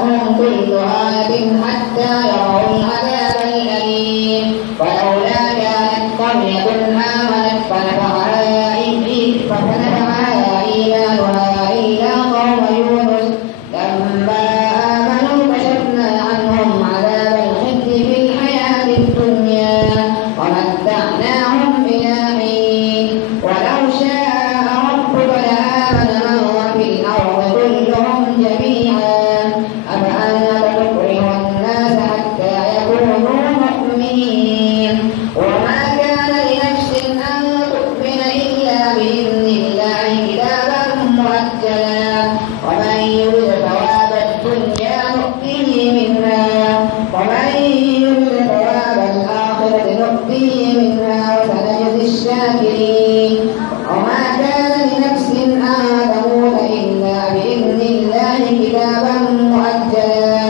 تأتهم كل آية حتى يروا العذاب الأليم ولولا كانت قرية آمنت فنفعها إيمانها إلا قوم يونس لما آمنوا كشفنا عنهم عذاب الخزي في الحياة الدنيا ومتعناهم إلى حين ولو شاء ربك لآمن من في الأرض كلهم جميعا أفأنت تكره الناس حتى يكونوا مؤمنين وما كان لنفس أن تؤمن إلا بإذن الله كتابا مؤجلا ومن يرد ثواب الدنيا نؤتيه منها ومن يرد ثواب الآخرة نؤتيه منها وسنجزي الشاكرين وما كان لنفس أن تموت إلا بإذن الله كتابا مؤجلا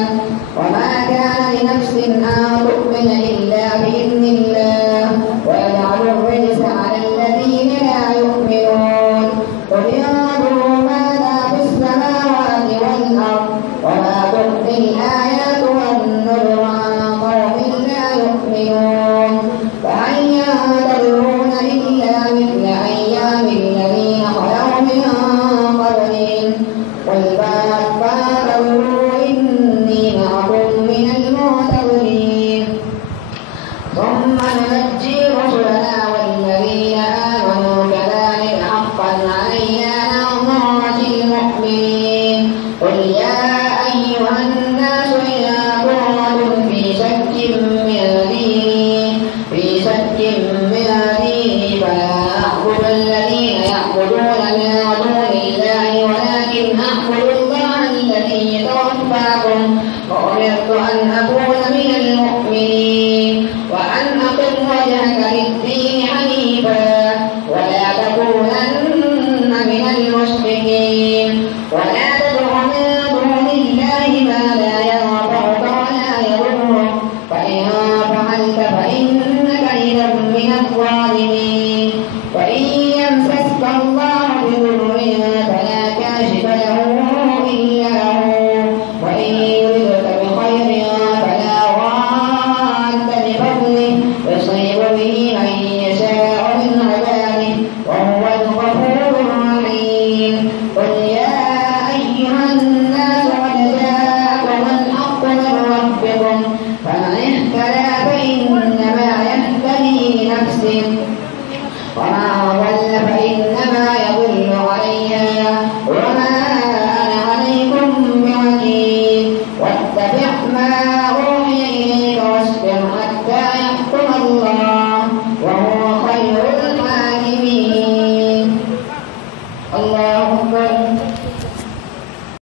وما كان لنفس أن تؤمن إلا بإذن الله ويجعل الرجس على الذين لا يؤمنون قل انظروا ماذا في السماوات والأرض وما تغني الآيات والنذر عن قوم لا يؤمنون فهل ينتظرون إلا مثل أيام الذين خلوا من قبلهم قل فانتظروا إني معكم من المنتظرين ثم ننجي رسلنا والذين آمنوا كذلك حقا علينا نصر المؤمنين قل يا أيها الناس إن كنتم في شك من ديني فلا أعبد الذين يعبدون من دون الله ولكن أعبد الله الذي يتوفاكم وأمرت أن أكون من المؤمنين وأن أقم وجهك للدين حنيفا ولا تكونن من المشركين ولا تدع من دون الله ما لا ينفعك ولا يضرك فإن فعلت فإنك إذا من الظالمين وإن يمسسك الله بضر فلا كاشف له إلا هو وإن يردك بخير فلا راد لفضله يصيب به من يشاء من عباده وهو الغفور الرحيم قل يا أيها الناس قد جاءكم الحق من ربكم فمن اهتدى فإنما يهتدي لنفسه وما ضل فإنما يضل عليها وما أنا عليكم بوكيل واتبع ما